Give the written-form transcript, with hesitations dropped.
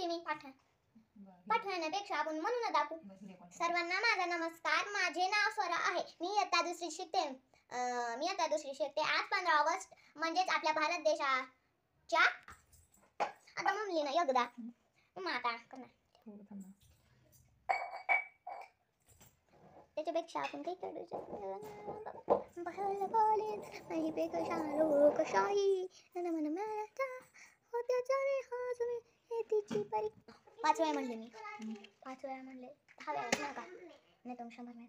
बघते मी पाठवण्यापेक्षा आपण म्हणून दाखवू. सर्वांना माझा नमस्कार. माझे नाव स्वरा आहे. मी इयत्ता दुसरी शिकते. आज 15 ऑगस्ट म्हणजेच आपल्या भारत देशाच्या आता म्हणली ना एकदा मग आता त्याच्यापेक्षा आपण काही करू शकतो. नाही पेक्षा लोकशाही तिची परी 5 वेळा म्हणले मी 5 वेळा म्हणले 10 वेळा नका नाही तर 100 वेळा